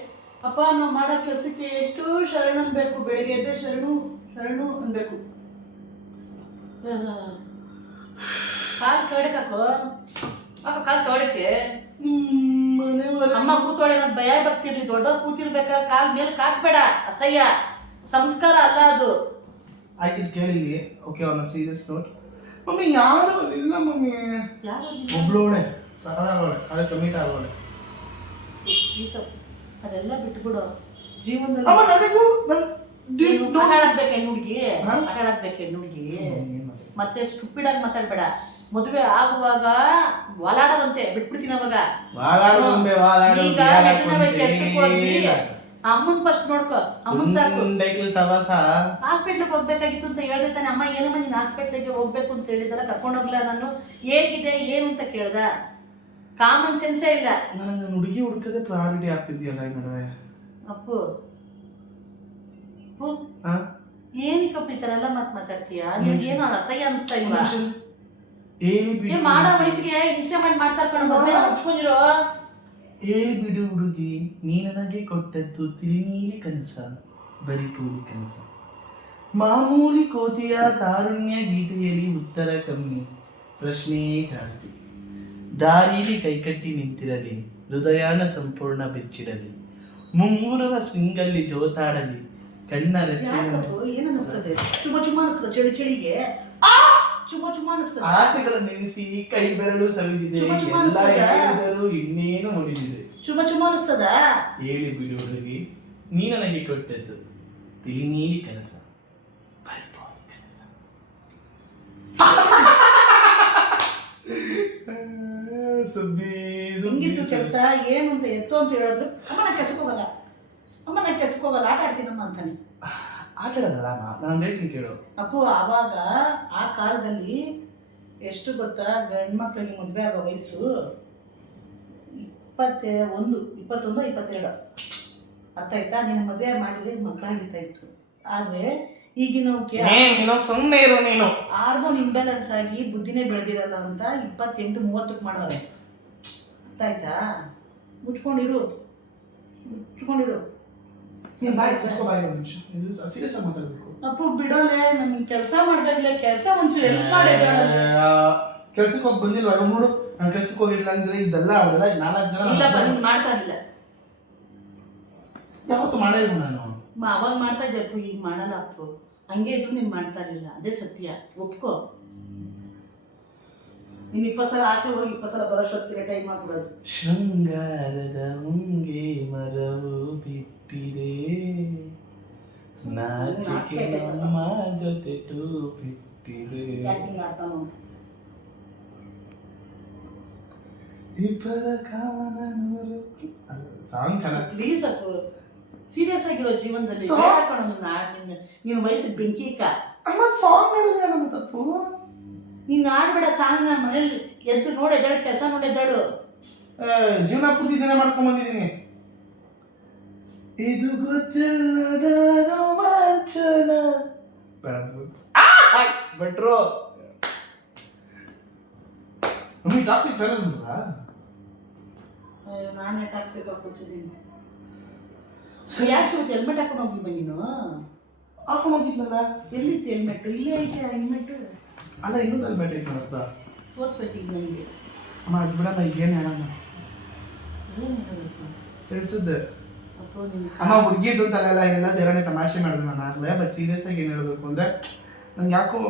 ಅಪ್ಪ ನಾವು ಮಾಡೋ ಕೆಲಸಕ್ಕೆ ಎಷ್ಟು ಶರಣ ಅನ್ಬೇಕು. ಬೆಳಿಗ್ಗೆ ಎದ್ದೆ ಶರಣು ಅನ್ಬೇಕು. ಕಾಲು ಕಡೆಗೆ ಕಾಲು ಕಡೆಗೆ ಅಮ್ಮ ಕೂತೋಳೆ. ನಾನು ಭಯ ಬರ್ತಿರ್ಲಿ, ದೊಡ್ಡ ಕೂತಿರ್ಬೇಕಾದ್ರೆ ಕಾಲ್ ಮೇಲೆ ಕಾಕ್ಬೇಡ. ಅಸಹ್ಯ ಸಂಸ್ಕಾರ ಅಲ್ಲ ಅದು. ಆಯ್ತು ಕೇಳಿ. Okay, on a serious note, mummy ಯಾರು ಇಲ್ಲ ಮಮ್ಮಿ. ಯಾರು ಒಬ್ಳೋಳೆ ಸರಳವಳೆ, ಅದೇ ಕಮಿಟ್ ಆಗೋಳೆ. ಅದೆಲ್ಲ ಬಿಟ್ಬಿಡು ಜೀವನದಲ್ಲಿ. ಅಮ್ಮ ನನಗೂ ಆಟಾಡಬೇಕು ಹೆಣ್ಣುಡ್ಗಿ, ಆಟಾಡಬೇಕು ಹೆಣ್ಣುಡ್ಗಿ. ಮತ್ತೆ ಸ್ಟುಪಿಡಾಗಿ ಮಾತಾಡ್ಬೇಡ. ಮದುವೆ ಆಗುವಾಗ ವಾಲಾಡವಂತೆ ಬಿಟ್ಬಿಡ್ತೀನಿ ಅವಾಗ. ಈಗ ಕೆಲ್ಸಕ್ಕೆ ಹೋಗಿ ಅಮ್ಮನ್ ಫಸ್ಟ್ ನೋಡ್ಕೊ. ಅಮ್ಮನ್ ಸಾಕು. ಹಾಸ್ಪಿಟ್ಲಿಗೆ ಹೋಗ್ಬೇಕಾಗಿತ್ತು ಅಂತ ಹೇಳ್ದೆ ತಾನೆ. ಅಮ್ಮ ಏನಮ್ಮ ನೀನು ಹಾಸ್ಪಿಟ್ಲಿಗೆ ಹೋಗ್ಬೇಕು ಅಂತ ಹೇಳಿದಲ್ಲ, ಕರ್ಕೊಂಡು ಹೋಗ್ಲ ನಾನು. ಹೇಗಿದೆ ಏನು ಅಂತ ಕೇಳ್ದ? ಕಾಮನ್ ಸೆನ್ಸೇ ಇಲ್ಲ. ನನಗೆ ಹುಡುಗಿ ಹುಡುಕದೆ ಪ್ರಾಯೋರಿಟಿ ಆಗ್ತಿದ್ಯಲ್ಲ ಈ ನಡುವೆ. ಅಪ್ಪು ಏನಕ್ಕಪ್ಪ ಈ ಥರ ಎಲ್ಲ ಮಾತಾಡ್ತೀಯ? ನಿಮ್ಗೆ ಏನೋ ಅಸಹ್ಯ ಅನಿಸ್ತಾ ಇಲ್ವಾ? ಮಾಡೋ ವಯಸ್ಸಿಗೆ ಹಿಂಸೆ ಮಾಡಿ ಮಾಡ್ತಾ ಹಚ್ಕೊಂಡಿರೋ. ಹೇಳಿ ಬಿಡು ಹುಡುಗಿ, ನೀ ನನಗೆ ಕೊಟ್ಟದ್ದು ತಿಳಿ ಕನಸ, ಬರೀ ಪೂರಿ ಕನಸ. ಮಾಮೂಲಿ ಕೋತಿಯ ತಾರುಣ್ಯ ಗೀತೆಯಲ್ಲಿ ಉತ್ತರ ಕಮ್ಮಿ, ಪ್ರಶ್ನೆಯೇ ಜಾಸ್ತಿ. ದಾರೀಲಿ ಕೈಕಟ್ಟಿ ನಿಂತಿರಲಿ, ಹೃದಯನ ಸಂಪೂರ್ಣ ಬೆಚ್ಚಿಡಲಿ, ಮುಮ್ಮೂರರ ಸ್ವಿಂಗಲ್ಲಿ ಜೋತಾಡಲಿ, ಕಣ್ಣಾರೆ ಯಾಕಪ್ಪ ಏನು ಅನ್ನಿಸ್ತದೆ? ಚುಮ್ಮ ಚುಮ್ಮ ಅನ್ನಿಸ್ತದೆ ಚಳಿಗೆ. ಚುಮ್ಮ ಚುಮ್ಮ ಅನ್ನಿಸ್ತದೆ. ಆಸೆಗಳನ್ನು ನೆನೆಸಿ ಕೈ ಬೆರಳು ಸವಿದಿದೆ, ಚುಮ್ಮ ಚುಮ್ಮ ಎಲ್ಲ ಅನಿಸ್ತದ? ಹೇಳಿದರು ಇನ್ನೇನು ಉಳಿದಿದೆ. ಚುಮ್ಮ ಚುಮ್ಮ ಅನ್ನಿಸ್ತದ? ಹೇಳಿ ಬಿಡು ಹುಡುಗಿ, ನೀನು ನನಗೆ ಕೊಟ್ಟದ್ದು ತಿಳಿ ನೀಡಿ ಕೆಲಸ, ಪರಿಪಾಡಿ ಕೆಲಸ. ಸುದ್ದಿ ಹಿಂಗಿತ್ತು ಕೆಲಸ ಏನು ಅಂತ ಎತ್ತು ಅಂತ ಹೇಳಿದ್ರು ಅಮ್ಮ ನಾನು ಕೆಲ್ಸಕ್ಕೆ ಹೋಗಲ್ಲ, ಅಮ್ಮ ನಾನು ಕೆಲ್ಸಕ್ಕೆ ಹೋಗಲ್ಲ, ಆಟ ಆಡ್ತೀನಮ್ಮ ಅಂತಾನೆ. ಆಟ ಆಡೋದಲ್ಲ ನಾನು ಹೇಳ್ತೀನಿ ಕೇಳು. ಅಪ್ಪು ಆವಾಗ ಆ ಕಾಲದಲ್ಲಿ ಎಷ್ಟು ಗೊತ್ತಾ, ಗಂಡು ಮಕ್ಕಳಿಗೆ ಮದುವೆ ಆಗೋ ವಯಸ್ಸು 21, 22 ಅರ್ಥ ಆಯ್ತಾ? ನೀನು ಮದುವೆ ಮಾಡಿದ್ರೆ ಮಕ್ಕಳಾಗಿತ್ತಾ ಇತ್ತು. ಆದರೆ ಈಗಿನ ಸುಮ್ಮನೆ ಇರೋ ನೀನು. ಹಾರ್ಮೋನ್ ಇಂಬ್ಯಾಲೆನ್ಸ್ ಆಗಿ ಬುದ್ಧಿನೇ ಬೆಳೆದಿರಲ್ಲ ಅಂತ 28-30 ಮಾಡೋರೆ. ಅರ್ಥ ಆಯ್ತಾ? ಮುಚ್ಕೊಂಡಿರು. ಸೀರಿಯಸ್ ಆಗಿ ಮಾತಾಡ್ಬೇಕು. ಅಪ್ಪು ಬಿಡೋಲೆ, ನಮ್ಗೆ ಕೆಲಸ ಮಾಡ್ಬೇಕಲ್ಲ, ಕೆಲಸ ಒಂಚೂರು ಹೆಲ್ಪ್ ಮಾಡಿ. ಕೆಲ್ಸಕ್ಕೆ ಹೋಗಿ ಬಂದಿಲ್ವಾ ಇವಾಗ ನೋಡು, ನಾನು ಕೆಲ್ಸಕ್ಕೆ ಹೋಗಿಲ್ಲ ಅಂದ್ರೆ ಇದೆಲ್ಲ ಅವರೆಲ್ಲ 4 ಜನ ಇಲ್ಲ ಬಂದು ಮಾಡ್ತಾ ಇರಲಿಲ್ಲ. ಯಾವತ್ತು ಮಾಡೇ ಇಲ್ಲ ನಾನು. ಅವಾಗ ಮಾಡ್ತಾ ಇದ್ದೆ ಅಪ್ಪು, ಈಗ ಮಾಡಲ್ಲ ಅಪ್ಪು. ಹಂಗೆ ಇದ್ರು ನೀನು ಮಾಡ್ತಾ ಇರಲಿಲ್ಲ, ಅದೇ ಸತ್ಯ, ಒಪ್ಕೋ. ನೀನು 20 ಸಲ ಆಚೆ ಹೋಗಿ 20 ಸಲ ಬರೋಷ್ಟೊತ್ತಿಗೆ ಟೈಮ್ ಆಗ್ಬಿಡೋದು. ಶೃಂಗಾರದ ಮುಂಗೆ ಮರವು ಬಿಟ್ಟಿದೆ, ನಾಚಿಕೆ ನಮ್ಮ ಜೊತೆ ಟೂ ಬಿಟ್ಟಿದೆ, ಇಬ್ಬರ ಕಾಮನ ನೂರು. ಸಾಂಗ್ ಚೆನ್ನಾಗಿ. ಪ್ಲೀಸ್ ಅಪ್ಪು, ಸೀರಿಯಸ್ ಆಗಿರೋ ಜೀವನದಲ್ಲಿ ನೀನು ವಯಸ್ಸಿಗೆ ಬೆಂಕಿ ಅಮ್ಮ ಸಾಂಗ್ ಹೇಳಿದ್ರೆ ನಮ್ಮ ತಪ್ಪು. ನೀನು ಆಡ್ಬೇಡ ಸಾಂಗ್. ನಾನು ಮನೇಲಿ ಎದ್ದು ನೋಡಿ ಎದ್ದಾಡು, ಕೆಲಸ ನೋಡಿ ಎದ್ದಾಡು. ಜೀವನ ಪೂರ್ತಿ ಇದನ್ನೇ ಮಾಡ್ಕೊಂಡ್ ಬಂದಿದ್ದೀನಿ. ಇದು ಗೊತ್ತಿಲ್ಲದ ರೋಮಾಂಚನ ಬಿಟ್ರು. ಮಮ್ಮಿ ಟಾಕ್ಸಿಕ್ ಟ್ರೈಲರ್ ಬಂದ್ರಾ? ನಾನೇ ಟಾಕ್ಸಿಕ್ ಹಾಕ್ಬಿಟ್ಟಿದ್ದೀನಿ. ಯಾಕೆ ಇವತ್ತು ಹೆಲ್ಮೆಟ್ ಹಾಕೊಂಡು ಹೋಗಿಲ್ವ ನೀನು? ಹಾಕೊಂಡು ಹೋಗಿದ್ನಲ್ಲ. ಎಲ್ಲಿತ್ತು ಹೆಲ್ಮೆಟ್? ಇಲ್ಲೇ ಐತೆ ಹೆಲ್ಮೆಟ್. ಅಲ್ಲ ಇನ್ನೊಂದು ಹೆಲ್ಮೆಟ್ ಐತೆ ಅಂತ ತೋರಿಸ್ಬೇಕು ಈಗ ನನಗೆ. ಅಮ್ಮ ಅದು ಬಿಡಮ್ಮ, ಈಗ ಏನು ಹೇಳೋಣ? ಏನು ಹೇಳಬೇಕು? ತಿಳಿಸಿದ್ದೆ ಅಪ್ಪು ನಿನ್ನ ಅಮ್ಮ ಹುಡುಗಿದ್ದು ಅಂತೆಲ್ಲ ಏನಿಲ್ಲ, ದೇವರನ್ನೇ ತಮಾಷೆ ಮಾಡಿದೆ ನಾನು ಆಗಲೇ. ಬಟ್ ಸೀರಿಯಸ್ ಆಗಿ ಏನು ಹೇಳಬೇಕು ಅಂದರೆ, ನಂಗೆ ಯಾಕೋ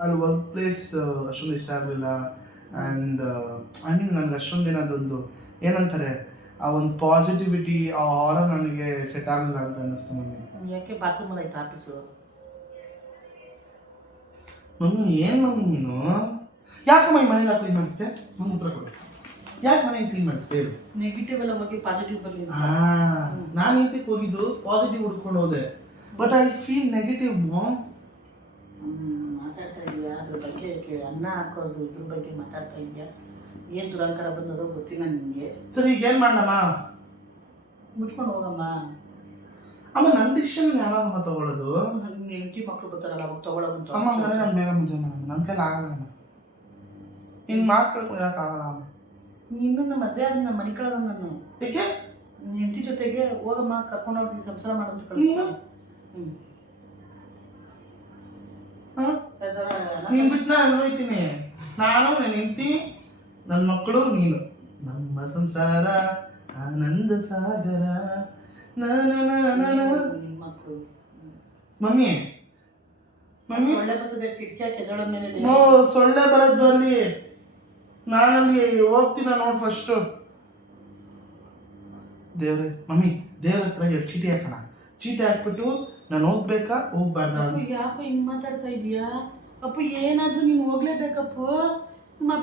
ಅಲ್ಲಿ ವರ್ಕ್ ಪ್ಲೇಸ್ ಅಷ್ಟೊಂದು ಇಷ್ಟ ಆಗಲಿಲ್ಲ. ಆ್ಯಂಡ್ ಐ ಮೀನ್ ನನಗೆ ಅಷ್ಟೊಂದು ಏನದೊಂದು ಏನಂತಾರೆ, ಆ ಒಂದು ಪಾಸಿಟಿವಿಟಿ, ಆ ಆರ ನನಗೆ ಸೆಟ್ ಆಗಲಿಲ್ಲ ಅಂತ ಅನ್ನಿಸ್ತು ನನಗೆ. ಯಾಕೆ ಬಾತ್ರೂಮಲ್ಲಿ ಆಯ್ತು ಆಫೀಸು? ಮಮ್ಮಿ ಏನು ಮಮ್ಮಿ ನೀನು ಯಾಕಮ್ಮ ಈ ಮನೇಲಿ ಕ್ಲೀನ್ ಮಾಡಿಸ್ದೆ? ನಮ್ಮ ಉತ್ತರ ಕೊಡು. ಯಾಕೆ ಮನೇಲಿ ಕ್ಲೀನ್ ಮಾಡಿಸ್ದೆ? ನೆಗೆಟಿವ್ ಎಲ್ಲ ಹೋಗಿ ಪಾಸಿಟಿವ್ ಬರಲಿ. ನಾನು ಇಂತಕ್ಕೆ ಹೋಗಿದ್ದು ಪಾಸಿಟಿವ್ ಹುಡ್ಕೊಂಡು ಹೋದೆ, ಬಟ್ ಐ ಫೀಲ್ ನೆಗೆಟಿವ್. ಮಾತಾಡ್ತಾ ಇದೆಯಾ ಅದ್ರ ಬಗ್ಗೆ? ಅನ್ನ ಹಾಕೋದು ಇದ್ರ ಬಗ್ಗೆ ಮಾತಾಡ್ತಾ ಇದೆಯಾ? ಏನು ದುರಂಕಾರ ಬಂದದೋ ಗೊತ್ತಿಲ್ಲ ನಿಮಗೆ. ಸರಿ ಈಗ ಏನು ಮಾಡಮ್ಮ? ಮುಚ್ಕೊಂಡು ಹೋಗಮ್ಮ. ಅಮ್ಮ ನನ್ನ ಡಿಸಿಷನ್ ಯಾವಾಗಮ್ಮ ತಗೊಳ್ಳೋದು? ನಿಮ್ಮ ಹೆಂಡತಿ ಮಕ್ಕಳು ಬರ್ತಾರಲ್ಲ ಅವಾಗ ತಗೊಳ್ಳೋದು. ಅಮ್ಮ ಮನೆ ನಾನು ಬೇಗ ಮುಂಚೆ ನನ್ನ ಕೈಲಿ ಆಗಲ್ಲ. ನಿನ್ನ ಮಾತು ಕೇಳ್ಕೊಂಡು ಇರೋಕ್ಕಾಗಲ್ಲ ಅಮ್ಮ. ನೀನು ನಮ್ಮ ಮದುವೆ ಆದ ನಮ್ಮ ಮನೆ ಕಡೆ ನಾನು ಏಕೆ ನಿನ್ನ ಹೆಂಡತಿ ಜೊತೆಗೆ ಹೋಗಮ್ಮ, ಕರ್ಕೊಂಡೋಗಿ ಸಂಸಾರ ಮಾಡೋದು ನೀನು ನೀನು ಬಿಟ್ಟು ನಾನು ಹೋಗ್ತೀನಿ. ನಾನು ನನ್ನ ಹೆಂಡತಿ, ನನ್ನ ಮಕ್ಕಳು, ನೀನು, ನಮ್ಮ ಸಂಸಾರ ಆನಂದ ಸಾಗರ. ಮಕ್ಕಳು ಮಮ್ಮಿ ಮಮ್ಮಿ ಒಳ್ಳೆ ಬರ್ತದೆ ಕಿಟಕಿ ಕೆದಳ ಮೇಲೆ. ಸೊಳ್ಳೆ ಬರೋದು ಬರಲಿ, ನಾನಲ್ಲಿ ಹೋಗ್ತೀನ ನೋಡಿ ಫಸ್ಟು. ದೇವ್ರೆ ಮಮ್ಮಿ, ದೇವ್ರ ಹತ್ರ 2 ಚೀಟಿ ಹಾಕೋಣ. ಚೀಟಿ ಹಾಕ್ಬಿಟ್ಟು ನಾನು ಹೋಗ್ಬೇಕಾ ಹೋಗ್ಬಾರ್ದ? ಯಾಕೋ ಹಿಂಗೆ ಮಾತಾಡ್ತಾ ಇದೀಯಾ ಅಪ್ಪು? ಏನಾದರೂ ನೀನು ಹೋಗ್ಲೇಬೇಕಪ್ಪು.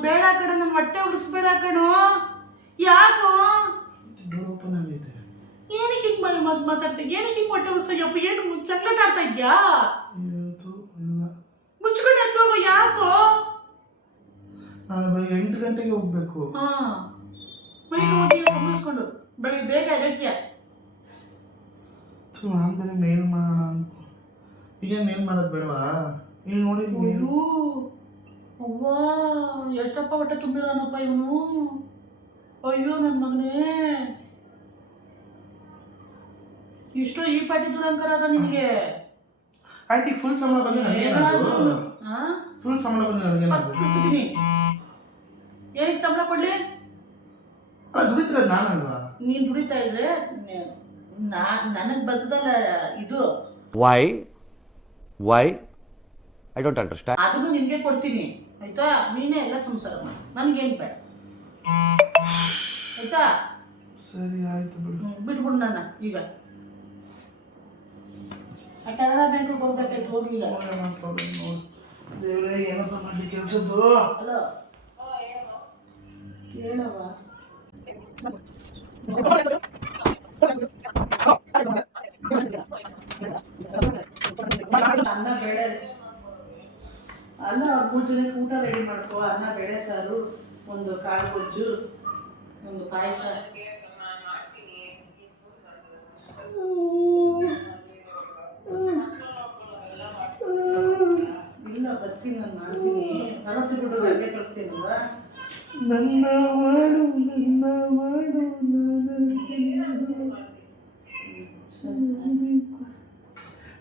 ಬೇಡ ಕಡೆ ನನ್ನ ಹೊಟ್ಟೆ ಉಡಿಸ್ಬೇಡ ಕಣೋ. ಯಾಕೋ ಡೋರ್ ಓಪನ್ ಆಗೈತೆ. ಏನಕ್ಕೆ ಹಿಂಗೆ ಮಾತಾಡ್ತಾ? ಏನಕ್ಕೆ ಹಿಂಗೆ ಹೊಟ್ಟೆ ಉಡಿಸ್ತಾ ಇದೆಯಪ್ಪ? ಏನು ಚಕ್ಲೇಟ್ ಆಡ್ತಾ ಇದೆಯಾ? ಮುಚ್ಕೊಂಡು ಎದ್ದೋಗೋ. ಯಾಕೋ? ನಾಳೆ ಬೆಳಿಗ್ಗೆ 8 ಗಂಟೆಗೆ ಹೋಗ್ಬೇಕು. ಹಾಂ, ಮನೆಗೆ ಹೋಗಿ ಮುಗಿಸ್ಕೊಂಡು ಬೆಳಿಗ್ಗೆ ಬೇಗ ಹೇಳ್ತೀಯ. ನಾನು ಬೇರೆ ಮೇಲ್ ಮಾಡೋಣ ಅನ್ಕೊ. ಈಗ ಮೇಲ್ ಮಾಡೋದು ಬೇಡವಾ? ಈಗ ನೋಡಿ ಮೇಲು. ಅವ್ವ ಎಷ್ಟಪ್ಪ ಹೊಟ್ಟೆ ತುಂಬಿರೋನಪ್ಪ ಇವನು. ಅಯ್ಯೋ ನನ್ನ ಮಗನೇ, ಇಷ್ಟೋ ಈ ಪಾಟಿ ದುರಂಕರ ಅದ ನಿನಗೆ. ಆಯ್ತು, ಈಗ ಫುಲ್ ಸಂಬಳ ಬಂದ್ರೆ ನನಗೇನಾದ್ರು? ಫುಲ್ ಸಂಬಳ ಬಂದ್ರೆ ನನಗೇನಾದ್ರು? ಏನಕ್ಕೆ ಸಂಬಳ ಕೊಡ್ಲಿ? ಅಲ್ಲ ದುಡಿತಿರೋದು ನಾನಲ್ವಾ? ನೀನು ದುಡಿತಾ ಇದ್ರೆ ನನಗೆ ಬರ್ತದಲ್ಲ ಇದು, Why? Why? I don't understand. ಅದನ್ನು ನಿನಗೆ ಕೊಡ್ತೀನಿ ಆಯ್ತಾ, ನೀನೇ ಎಲ್ಲ ಸಂಸಾರ ಮಾಡಿ, ನನಗೇನು ಬೇಡ ಆಯ್ತಾ. ಸರಿ ಆಯ್ತು ಬಿಡು. ಬಿಟ್ಬಿಡು ನನ್ನ ಈಗ. ಆ ಕೆನರಾ ಬ್ಯಾಂಕಿಗೆ ಹೋಗ್ಬೇಕಾಯ್ತು, ಹೋಗಿಲ್ಲ. ದೇವ್ರೆ ಏನಪ್ಪ ಮಾಡ್ಲಿ ಕೆಲ್ಸದ್ದು. ಹಲೋ ಹೇಳವ್ವ. ಅನ್ನ ಬೇಳೆ ಅಲ್ಲ, 3 ಜನಕ್ಕೆ ಊಟ ರೆಡಿ ಮಾಡ್ಕೋ. ಅನ್ನ ಬೇಳೆ ಸಾರು, ಒಂದು ಕಾಳು ಗೊಜ್ಜು, ಒಂದು ಪಾಯಸ. ಇಲ್ಲ ಬರ್ತೀನಿ, ನಾನು ಮಾಡ್ತೀನಿ. ನಲವತ್ತು ಬಿಟ್ಟು ಅಲ್ಲೇ ಕಳಿಸ್ತೀನಲ್ವ. ನನ್ನ ಮಾಡು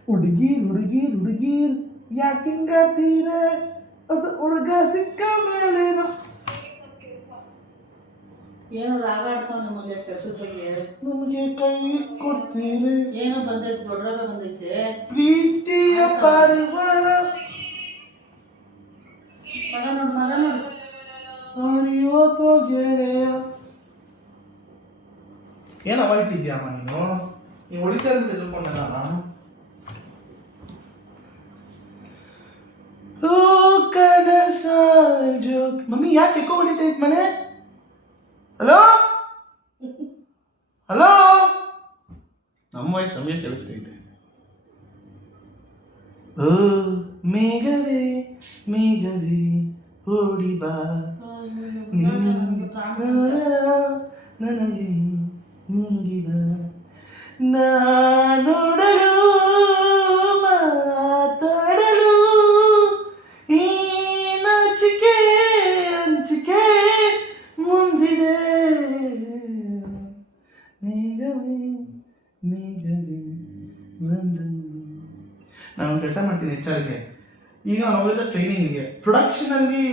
ಹುಡುಗೀರ್ ಯಾಕಿಂಗೀರ ಹೊಸ ಹುಡುಗ ಸಿಕ್ಕ ಮೇಲೇನು. ಏನು ರಾಗ ಆಡ್ತಾವ ನಮಗೆ ಕೆಲಸದ ಬಗ್ಗೆ. ನಮಗೆ ಕೈ ಕೊಡ್ತೀರಿ, ಏನೋ ಬಂದೈತೆ, ದೊಡ್ಡ ರಾಗ ಬಂದೈತೆ. ಪ್ರೀತಿಯ ಪಾರಿವಾಳ ಮಗ ನೋಡು ಹರಿಯೋತೋ ಗೆಳೆಯ. ಏನು ಅವಾಯ್ಡ್ ಇದೆಯಮ್ಮ ನೀನು ಹೊಡಿತಾ ಇದ್ರೆ ಎದುರ್ಕೊಂಡೆ ನಾನು. ಓ ಕನಸ ಜೋಕ್. ಮಮ್ಮಿ ಯಾಕೆ ಎಕೋ ಹೊಡಿತಾ ಇತ್ತು ಮನೆ? ಹಲೋ ಹಲೋ, ನಮ್ಮ ವಾಯ್ಸ್ ನಮಗೆ ಕೇಳಿಸ್ತೈತೆ. ಓ ಮೇಘವೇ ಮೇಘವೇ ಓಡಿ ಬಾ ನನಗೆ ನೀಡಿದ ನೋಡಲು ಮಾತಾಡಲು ಈ ನಾಚಿಕೆ ಹಂಚಿಕೆ ಮುಂದಿದೆ. ಮೇಘವೇ ಮೇಘವೇ ಬಂದು. ನಾನು ಕೆಲಸ ಮಾಡ್ತೀನಿ HR ಗೆ. ಈಗ ನಾನು ಹೋಗಿದ್ದ ಟ್ರೈನಿಂಗಿಗೆ. ಪ್ರೊಡಕ್ಷನಲ್ಲಿ